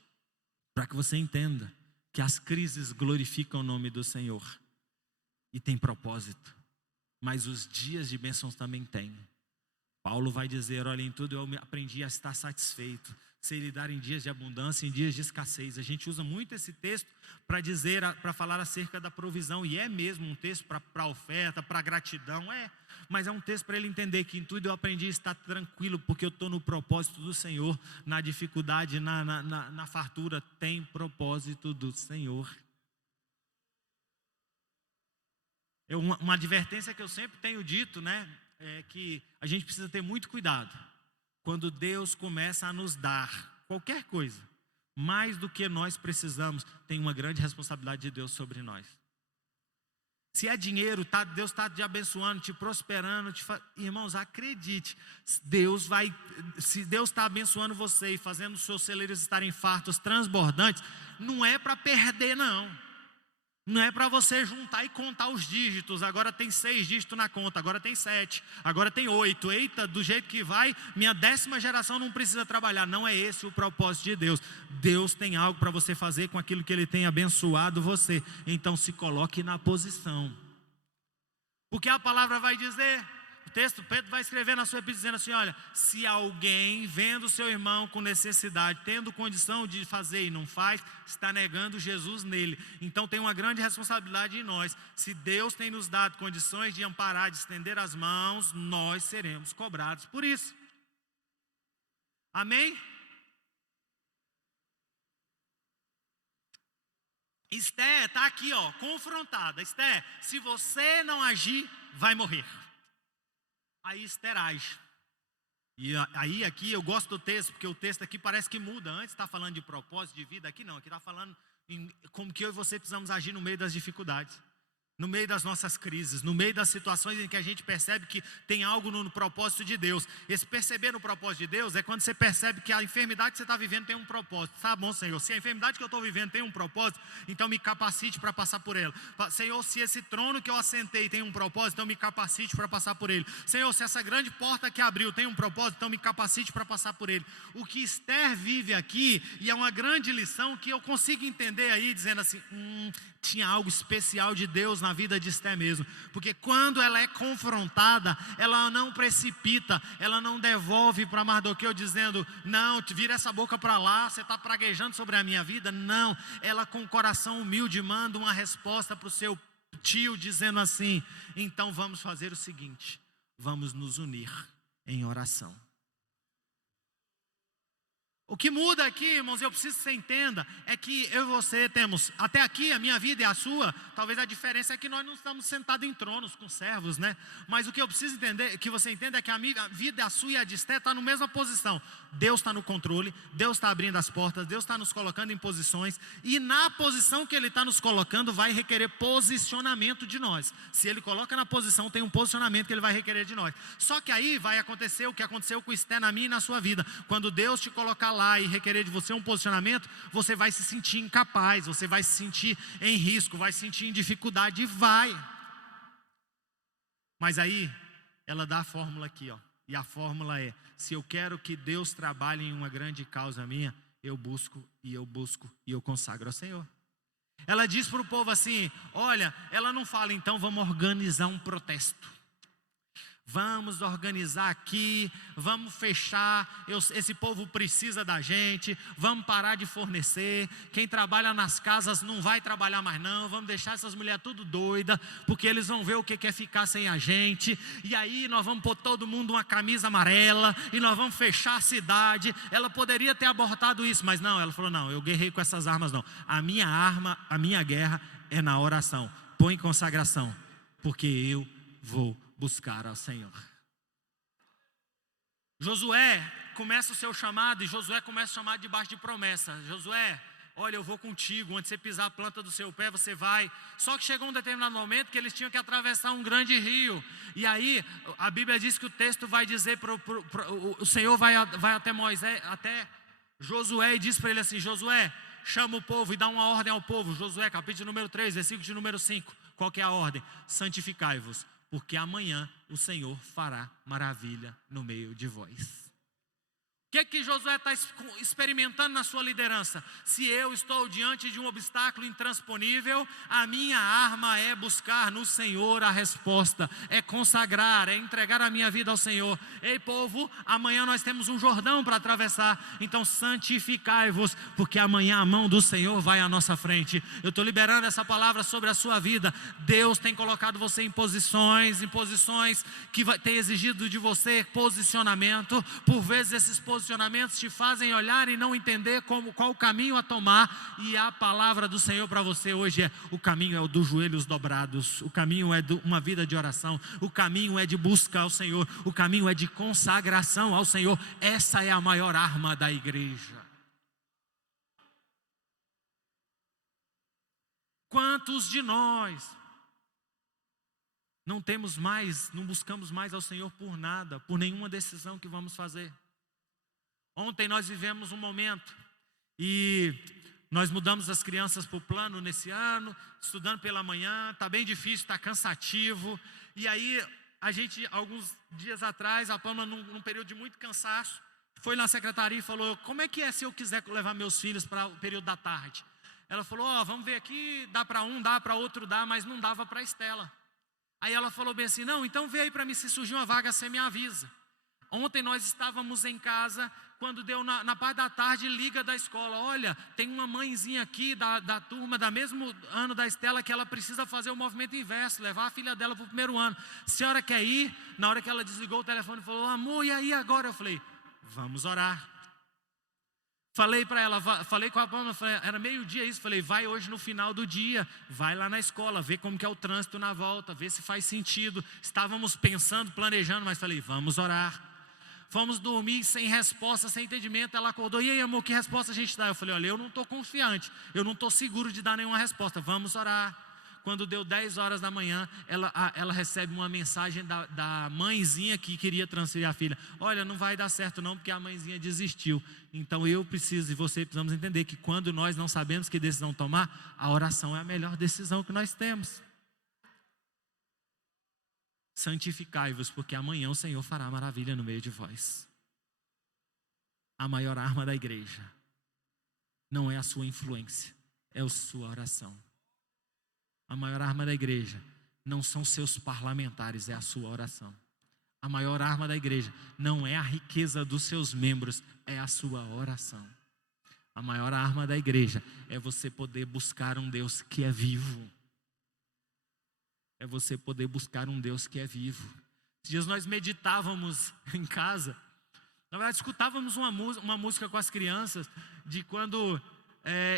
para que você entenda que as crises glorificam o nome do Senhor e tem propósito, mas os dias de bênçãos também têm. Paulo vai dizer, olha, em tudo eu aprendi a estar satisfeito. sei lidar em dias de abundância, em dias de escassez. A gente usa muito esse texto para falar acerca da provisão, e é mesmo um texto para oferta, para gratidão, mas é um texto para ele entender que em tudo eu aprendi a estar tranquilo, porque eu estou no propósito do Senhor. Na dificuldade, na fartura, tem propósito do Senhor. Uma advertência que eu sempre tenho dito, é que a gente precisa ter muito cuidado quando Deus começa a nos dar qualquer coisa, mais do que nós precisamos. Tem uma grande responsabilidade de Deus sobre nós. Se é dinheiro, Deus está te abençoando, te prosperando, irmãos, acredite, se Deus está abençoando você e fazendo os seus celeiros estarem fartos, transbordantes, não é para perder, não. Não é para você juntar e contar os dígitos. Agora tem 6 dígitos na conta, agora tem 7, agora tem 8. Eita, do jeito que vai, minha 10ª geração não precisa trabalhar. Não é esse o propósito de Deus. Deus tem algo para você fazer com aquilo que Ele tem abençoado você. Então se coloque na posição. Porque a palavra vai dizer, o texto, Pedro vai escrever na sua epístola dizendo assim: olha, se alguém vendo seu irmão com necessidade, tendo condição de fazer e não faz, está negando Jesus nele. Então tem uma grande responsabilidade em nós. Se Deus tem nos dado condições de amparar, de estender as mãos, nós seremos cobrados por isso. Amém? Esté está aqui, confrontada. Esté, se você não agir, vai morrer. Aí Esther age. E aí aqui eu gosto do texto, porque o texto aqui parece que muda. Antes está falando de propósito de vida, aqui não. Aqui está falando como que eu e você precisamos agir no meio das dificuldades, no meio das nossas crises, no meio das situações em que a gente percebe que tem algo no propósito de Deus. Esse perceber no propósito de Deus é quando você percebe que a enfermidade que você está vivendo tem um propósito. Tá bom, Senhor, se a enfermidade que eu estou vivendo tem um propósito, então me capacite para passar por ela. Senhor, se esse trono que eu assentei tem um propósito, então me capacite para passar por ele. Senhor, se essa grande porta que abriu tem um propósito, então me capacite para passar por ele. O que Esther vive aqui, e é uma grande lição que eu consigo entender aí, dizendo assim, tinha algo especial de Deus na vida de Esther mesmo, porque quando ela é confrontada, ela não precipita, ela não devolve para Mardoqueu dizendo, não, vira essa boca para lá, você está praguejando sobre a minha vida. Não, ela com o coração humilde manda uma resposta para o seu tio dizendo assim: então vamos fazer o seguinte, vamos nos unir em oração. O que muda aqui, irmãos, eu preciso que você entenda, é que eu e você temos, até aqui a minha vida e a sua, talvez a diferença é que nós não estamos sentados em tronos com servos, mas o que eu preciso entender, que você entenda, é que a minha vida, a sua e a de Esther está na mesma posição. Deus está no controle, Deus está abrindo as portas, Deus está nos colocando em posições, e na posição que Ele está nos colocando vai requerer posicionamento de nós. Se Ele coloca na posição, tem um posicionamento que Ele vai requerer de nós. Só que aí vai acontecer o que aconteceu com Esther na minha e na sua vida. Quando Deus te colocar lá e requerer de você um posicionamento, você vai se sentir incapaz, você vai se sentir em risco, vai se sentir em dificuldade, e vai. Mas aí ela dá a fórmula aqui, e a fórmula é: se eu quero que Deus trabalhe em uma grande causa minha, eu busco e eu consagro ao Senhor. Ela diz para o povo assim, olha, ela não fala, então vamos organizar um protesto. Vamos organizar aqui, vamos fechar, esse povo precisa da gente, vamos parar de fornecer, quem trabalha nas casas não vai trabalhar mais não, vamos deixar essas mulheres tudo doida, porque eles vão ver o que é ficar sem a gente, e aí nós vamos pôr todo mundo uma camisa amarela, e nós vamos fechar a cidade. Ela poderia ter abortado isso, mas não, ela falou, não, eu guerrei com essas armas não, a minha arma, a minha guerra é na oração, põe em consagração, porque eu vou buscar ao Senhor. Josué começa o seu chamado, e Josué começa o chamado debaixo de promessa. Josué, olha, eu vou contigo, onde você pisar a planta do seu pé, você vai. Só que chegou um determinado momento que eles tinham que atravessar um grande rio, e aí a Bíblia diz que o texto vai dizer, o Senhor vai até Moisés, até Josué, e diz para ele assim, Josué, chama o povo e dá uma ordem ao povo. Josué, capítulo número 3, versículo de número 5, qual que é a ordem? Santificai-vos, porque amanhã o Senhor fará maravilha no meio de vós. O que Josué está experimentando na sua liderança? Se eu estou diante de um obstáculo intransponível, a minha arma é buscar no Senhor a resposta, é consagrar, é entregar a minha vida ao Senhor. Ei, povo, amanhã nós temos um Jordão para atravessar, então santificai-vos, porque amanhã a mão do Senhor vai à nossa frente. Eu estou liberando essa palavra sobre a sua vida. Deus tem colocado você em posições que tem exigido de você posicionamento. Por vezes esses posicionamentos te fazem olhar e não entender qual o caminho a tomar, e a palavra do Senhor para você hoje é: o caminho é o dos joelhos dobrados, o caminho é de uma vida de oração, o caminho é de busca ao Senhor, o caminho é de consagração ao Senhor. Essa é a maior arma da igreja. Quantos de nós não buscamos mais ao Senhor por nada, por nenhuma decisão que vamos fazer? Ontem nós vivemos um momento e nós mudamos as crianças para o plano nesse ano, estudando pela manhã, está bem difícil, está cansativo. E aí a gente, alguns dias atrás, a Pamela num período de muito cansaço, foi na secretaria e falou: como é que é se eu quiser levar meus filhos para o período da tarde? Ela falou: vamos ver aqui, dá para um, dá para outro, dá, mas não dava para a Estela. Aí ela falou bem assim: não, então vê aí para mim, se surgir uma vaga, você me avisa. Ontem nós estávamos em casa, quando deu na parte da tarde, liga da escola: olha, tem uma mãezinha aqui da turma, da mesmo ano da Estela, que ela precisa fazer o movimento inverso, levar a filha dela para o primeiro ano. A senhora quer ir? Na hora que ela desligou o telefone, falou: amor, e aí agora? Eu falei: vamos orar. Falei para ela, falei com a Pamela, era meio-dia isso, falei: vai hoje no final do dia, vai lá na escola, vê como que é o trânsito na volta, vê se faz sentido. Estávamos pensando, planejando, mas falei: vamos orar. Fomos dormir sem resposta, sem entendimento. Ela acordou: e aí, amor, que resposta a gente dá? Eu falei: olha, eu não estou confiante, eu não estou seguro de dar nenhuma resposta, vamos orar. Quando deu 10 horas da manhã, ela recebe uma mensagem da mãezinha que queria transferir a filha: olha, não vai dar certo não, porque a mãezinha desistiu. Então eu preciso e você precisamos entender que quando nós não sabemos que decisão tomar, a oração é a melhor decisão que nós temos. Santificai-vos, porque amanhã o Senhor fará maravilha no meio de vós. A maior arma da igreja não é a sua influência, é a sua oração. A maior arma da igreja não são seus parlamentares, é a sua oração. A maior arma da igreja não é a riqueza dos seus membros, é a sua oração. A maior arma da igreja é você poder buscar um Deus que é vivo. É você poder buscar um Deus que é vivo. Esses dias nós meditávamos em casa. Na verdade, escutávamos uma música com as crianças de quando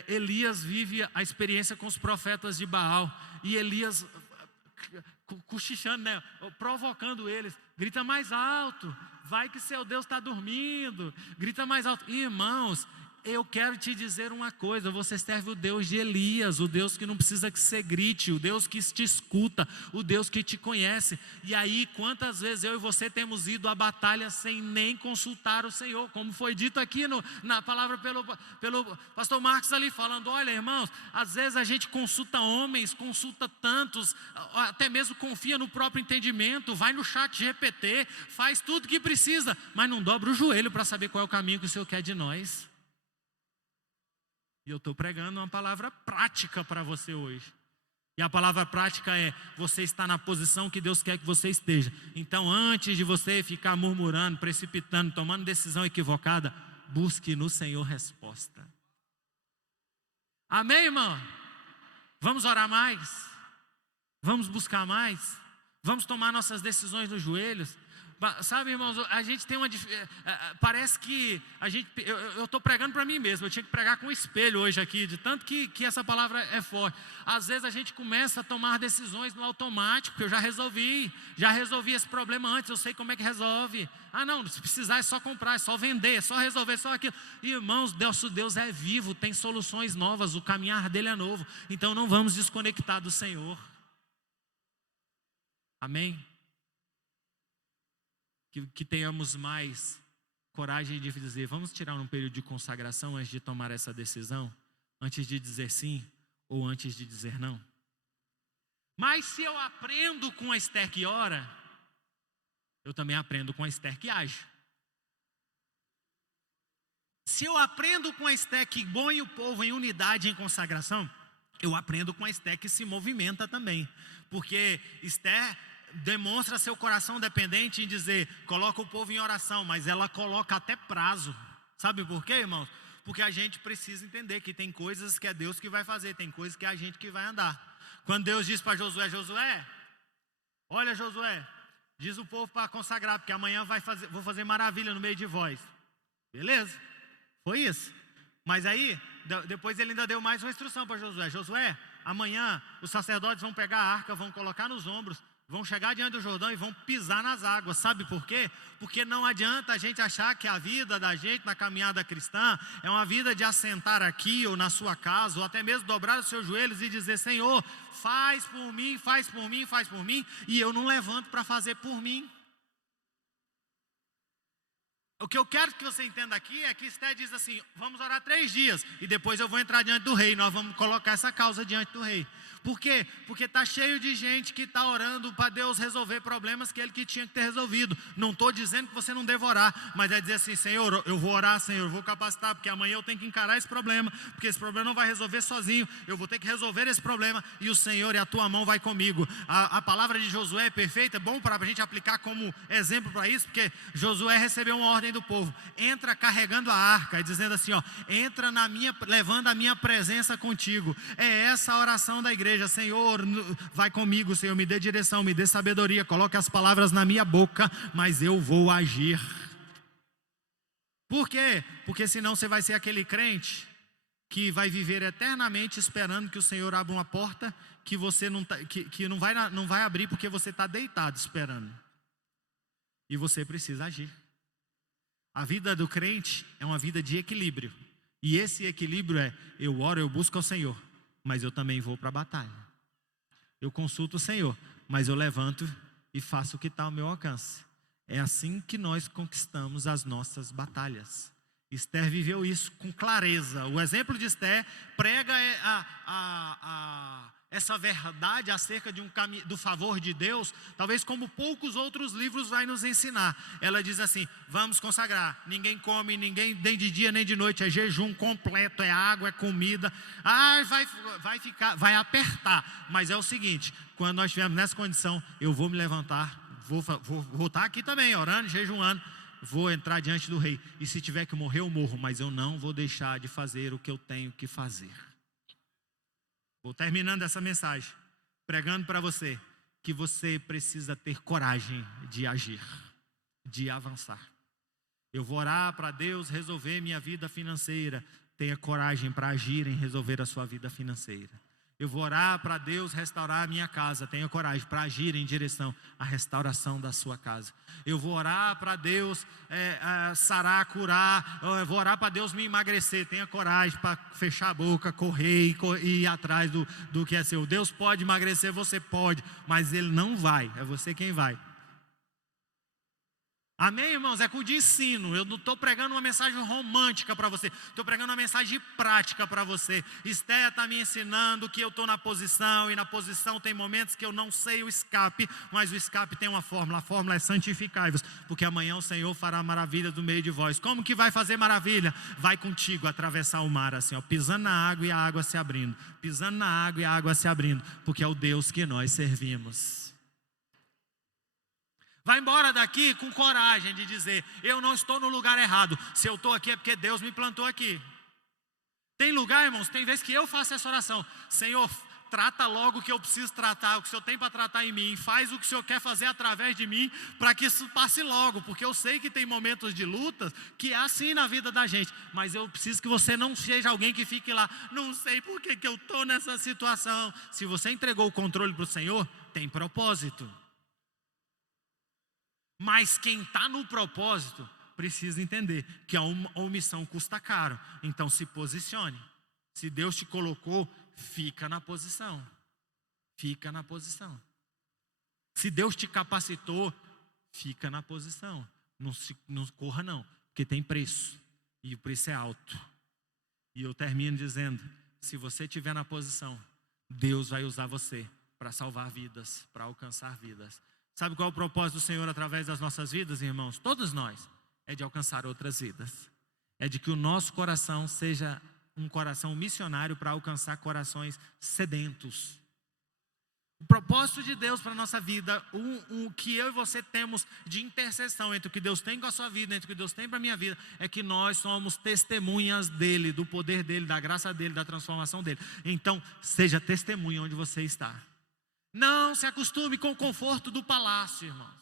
Elias vive a experiência com os profetas de Baal. E Elias cochichando, né, provocando eles: grita mais alto, vai que seu Deus está dormindo, grita mais alto. Irmãos, eu quero te dizer uma coisa: você serve o Deus de Elias, o Deus que não precisa que você grite, o Deus que te escuta, o Deus que te conhece. E aí, quantas vezes eu e você temos ido à batalha sem nem consultar o Senhor, como foi dito aqui na palavra pelo pastor Marcos ali, falando: olha, irmãos, às vezes a gente consulta homens, consulta tantos, até mesmo confia no próprio entendimento, vai no chat GPT, faz tudo que precisa, mas não dobra o joelho para saber qual é o caminho que o Senhor quer de nós. E eu estou pregando uma palavra prática para você hoje. E a palavra prática é: você está na posição que Deus quer que você esteja. Então, antes de você ficar murmurando, precipitando, tomando decisão equivocada, busque no Senhor resposta. Amém, irmão? Vamos orar mais? Vamos buscar mais? Vamos tomar nossas decisões nos joelhos? Sabe, irmãos, a gente tem parece que eu estou pregando para mim mesmo. Eu tinha que pregar com o espelho hoje aqui, de tanto que essa palavra é forte. Às vezes a gente começa a tomar decisões no automático, porque eu já resolvi esse problema antes, eu sei como é que resolve. Não, se precisar é só comprar, é só vender, é só resolver, é só aquilo. Irmãos, nosso Deus é vivo, tem soluções novas, o caminhar dele é novo. Então não vamos desconectar do Senhor. Amém? Que tenhamos mais coragem de dizer: vamos tirar um período de consagração antes de tomar essa decisão, antes de dizer sim ou antes de dizer não. Mas se eu aprendo com a Esther que ora, eu também aprendo com a Esther que age. Se eu aprendo com a Esther que põe o povo em unidade, em consagração, eu aprendo com a Esther que se movimenta também. Porque Esther demonstra seu coração dependente em dizer, coloca o povo em oração, mas ela coloca até prazo. Sabe por quê, irmãos? Porque a gente precisa entender que tem coisas que é Deus que vai fazer, tem coisas que é a gente que vai andar. Quando Deus diz para Josué, Josué, olha Josué, diz o povo para consagrar, porque amanhã vou fazer maravilha no meio de vós. Beleza? Foi isso. Mas aí, depois ele ainda deu mais uma instrução para Josué. Josué, amanhã os sacerdotes vão pegar a arca, vão colocar nos ombros, vão chegar diante do Jordão e vão pisar nas águas. Sabe por quê? Porque não adianta a gente achar que a vida da gente na caminhada cristã é uma vida de assentar aqui ou na sua casa, ou até mesmo dobrar os seus joelhos e dizer, Senhor, faz por mim, faz por mim, faz por mim, e eu não levanto para fazer por mim. O que eu quero que você entenda aqui é que Esther diz assim, vamos orar 3 dias, e depois eu vou entrar diante do rei, nós vamos colocar essa causa diante do rei. Por quê? Porque está cheio de gente que está orando para Deus resolver problemas que Ele que tinha que ter resolvido. Não estou dizendo que você não deva orar, mas é dizer assim, Senhor, eu vou orar, Senhor, eu vou capacitar, porque amanhã eu tenho que encarar esse problema, porque esse problema não vai resolver sozinho, eu vou ter que resolver esse problema, e o Senhor e a tua mão vai comigo. A palavra de Josué é perfeita, é bom para a gente aplicar como exemplo para isso, porque Josué recebeu uma ordem do povo, entra carregando a arca, e dizendo assim, ó, entra levando a minha presença contigo. É essa a oração da igreja. Senhor, vai comigo, Senhor, me dê direção, me dê sabedoria, coloque as palavras na minha boca, mas eu vou agir. Por quê? Porque senão você vai ser aquele crente que vai viver eternamente esperando que o Senhor abra uma porta que você não vai abrir, porque você está deitado esperando. E você precisa agir. A vida do crente é uma vida de equilíbrio. E esse equilíbrio é, eu oro, eu busco ao Senhor, mas eu também vou para a batalha. Eu consulto o Senhor, mas eu levanto e faço o que está ao meu alcance. É assim que nós conquistamos as nossas batalhas. Esther viveu isso com clareza. O exemplo de Esther prega essa verdade acerca do favor de Deus, talvez como poucos outros livros vai nos ensinar. Ela diz assim, vamos consagrar, ninguém come, ninguém nem de dia nem de noite, é jejum completo, é água, é comida. Vai apertar, mas é o seguinte, quando nós estivermos nessa condição, eu vou me levantar, vou estar aqui também, orando, jejuando, vou entrar diante do rei, e se tiver que morrer eu morro, mas eu não vou deixar de fazer o que eu tenho que fazer. Vou terminando essa mensagem, pregando para você, que você precisa ter coragem de agir, de avançar. Eu vou orar para Deus resolver minha vida financeira, tenha coragem para agir em resolver a sua vida financeira. Eu vou orar para Deus restaurar a minha casa, tenha coragem para agir em direção à restauração da sua casa. Eu vou orar para Deus sarar, curar, eu vou orar para Deus me emagrecer, tenha coragem para fechar a boca, correr e ir atrás do que é seu. Deus pode emagrecer, você pode, mas Ele não vai, é você quem vai. Amém, irmãos? É com de ensino. Eu não estou pregando uma mensagem romântica para você, estou pregando uma mensagem prática para você. Esther está me ensinando que eu estou na posição, e na posição tem momentos que eu não sei o escape, mas o escape tem uma fórmula, a fórmula é santificai-vos, porque amanhã o Senhor fará maravilhas no meio de vós. Como que vai fazer maravilha? Vai contigo atravessar o mar assim, ó, pisando na água e a água se abrindo, pisando na água e a água se abrindo, porque é o Deus que nós servimos. Vai embora daqui com coragem de dizer, eu não estou no lugar errado. Se eu estou aqui é porque Deus me plantou aqui. Tem lugar, irmãos, tem vezes que eu faço essa oração. Senhor, trata logo o que eu preciso tratar, o que o Senhor tem para tratar em mim. Faz o que o Senhor quer fazer através de mim, para que isso passe logo. Porque eu sei que tem momentos de luta, que é assim na vida da gente. Mas eu preciso que você não seja alguém que fique lá, não sei por que eu estou nessa situação. Se você entregou o controle para o Senhor, tem propósito. Mas quem está no propósito precisa entender que a omissão custa caro. Então se posicione. Se Deus te colocou, fica na posição. Fica na posição. Se Deus te capacitou, fica na posição. Não corra não, porque tem preço. E o preço é alto. E eu termino dizendo, se você estiver na posição, Deus vai usar você para salvar vidas, para alcançar vidas. Sabe qual é o propósito do Senhor através das nossas vidas, irmãos? Todos nós, é de alcançar outras vidas. é de que o nosso coração seja um coração missionário para alcançar corações sedentos. O propósito de Deus para a nossa vida, o que eu e você temos de interseção entre o que Deus tem com a sua vida, entre o que Deus tem para a minha vida, é que nós somos testemunhas dele, do poder dele, da graça dele, da transformação dele. Então, seja testemunha onde você está. Não se acostume com o conforto do palácio, irmãos.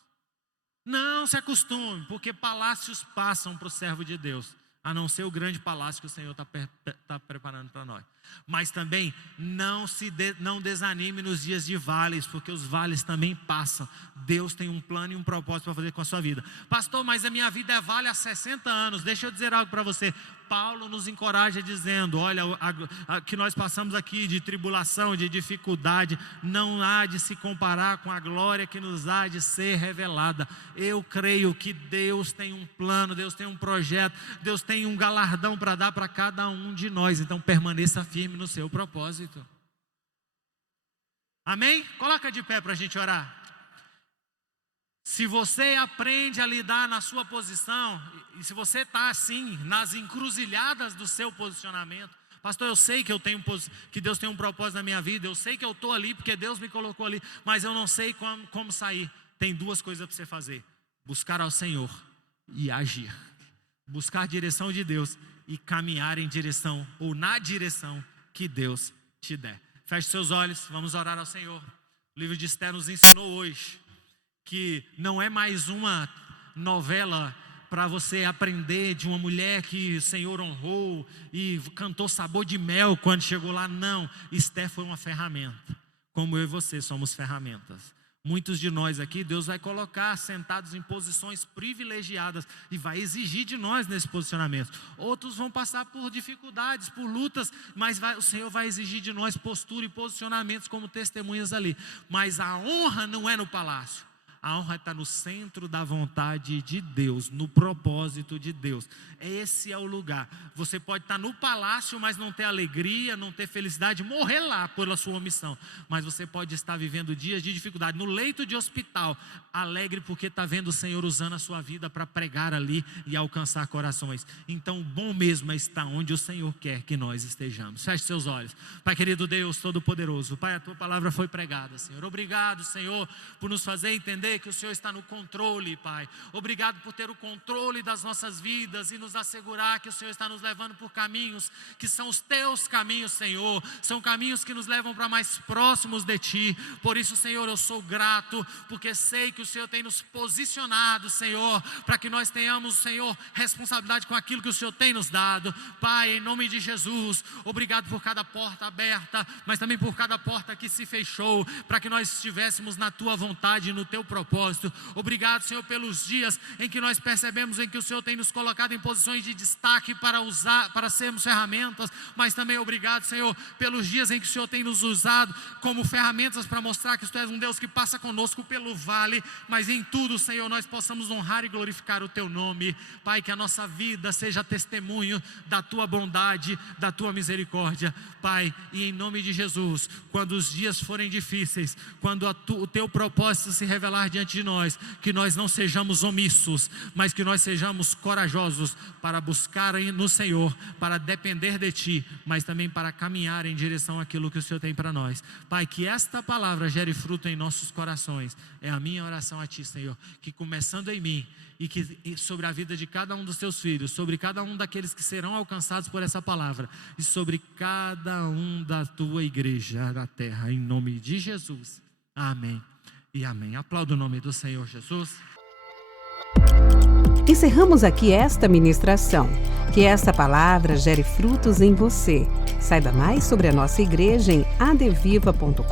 Não se acostume, porque palácios passam para o servo de Deus, a não ser o grande palácio que o Senhor está preparando para nós. Mas também não desanime nos dias de vales, porque os vales também passam. Deus tem um plano e um propósito para fazer com a sua vida. Pastor, mas a minha vida é vale há 60 anos. Deixa eu dizer algo para você. Paulo nos encoraja dizendo, olha, que nós passamos aqui de tribulação, de dificuldade, não há de se comparar com a glória que nos há de ser revelada. Eu creio que Deus tem um plano, Deus tem um projeto, Deus tem um galardão para dar para cada um de nós. Então permaneça firme no seu propósito. Amém? Coloca de pé para a gente orar. Se você aprende a lidar na sua posição, e se você está assim, nas encruzilhadas do seu posicionamento, pastor, eu sei que Deus tem um propósito na minha vida, eu sei que eu estou ali porque Deus me colocou ali, mas eu não sei como sair. Tem duas coisas para você fazer: buscar ao Senhor e agir. Buscar a direção de Deus e caminhar em direção, ou na direção que Deus te der. Feche seus olhos, vamos orar ao Senhor. O livro de Esther nos ensinou hoje que não é mais uma novela para você aprender de uma mulher que o Senhor honrou e cantou sabor de mel quando chegou lá. Não, Esther foi uma ferramenta, como eu e você somos ferramentas. Muitos de nós aqui, Deus vai colocar sentados em posições privilegiadas e vai exigir de nós nesse posicionamento. Outros vão passar por dificuldades, por lutas, mas o Senhor vai exigir de nós postura e posicionamentos como testemunhas ali. Mas a honra não é no palácio. A honra está no centro da vontade de Deus, no propósito de Deus. Esse é o lugar. Você pode estar no palácio, mas não ter alegria, não ter felicidade, morrer lá pela sua omissão. Mas você pode estar vivendo dias de dificuldade, no leito de hospital, alegre porque está vendo o Senhor usando a sua vida para pregar ali e alcançar corações. Então, bom mesmo é estar onde o Senhor quer que nós estejamos. Feche seus olhos. Pai querido Deus Todo-Poderoso, Pai, a Tua palavra foi pregada, Senhor. Obrigado, Senhor, por nos fazer entender que o Senhor está no controle, Pai. Obrigado por ter o controle das nossas vidas e nos assegurar que o Senhor está nos levando por caminhos que são os Teus caminhos, Senhor. São caminhos que nos levam para mais próximos de Ti. Por isso, Senhor, eu sou grato, porque sei que o Senhor tem nos posicionado, Senhor, para que nós tenhamos, Senhor, responsabilidade com aquilo que o Senhor tem nos dado. Pai, em nome de Jesus, obrigado por cada porta aberta, mas também por cada porta que se fechou, para que nós estivéssemos na Tua vontade e no Teu propósito. Obrigado, Senhor, pelos dias em que nós percebemos em que o Senhor tem nos colocado em posições de destaque para sermos ferramentas, mas também obrigado, Senhor, pelos dias em que o Senhor tem nos usado como ferramentas para mostrar que Tu és um Deus que passa conosco pelo vale, mas em tudo, Senhor, nós possamos honrar e glorificar o Teu nome. Pai, que a nossa vida seja testemunho da Tua bondade, da Tua misericórdia, Pai, e em nome de Jesus, quando os dias forem difíceis, quando o Teu propósito se revelar diante de nós, que nós não sejamos omissos, mas que nós sejamos corajosos para buscar no Senhor, para depender de Ti, mas também para caminhar em direção àquilo que o Senhor tem para nós. Pai, que esta palavra gere fruto em nossos corações, é a minha oração a Ti, Senhor, que começando em mim, e que sobre a vida de cada um dos Teus filhos, sobre cada um daqueles que serão alcançados por essa palavra, e sobre cada um da Tua igreja na terra, em nome de Jesus, amém e amém. Aplauda o nome do Senhor Jesus. Encerramos aqui esta ministração. Que esta palavra gere frutos em você. Saiba mais sobre a nossa igreja em adviva.com.br.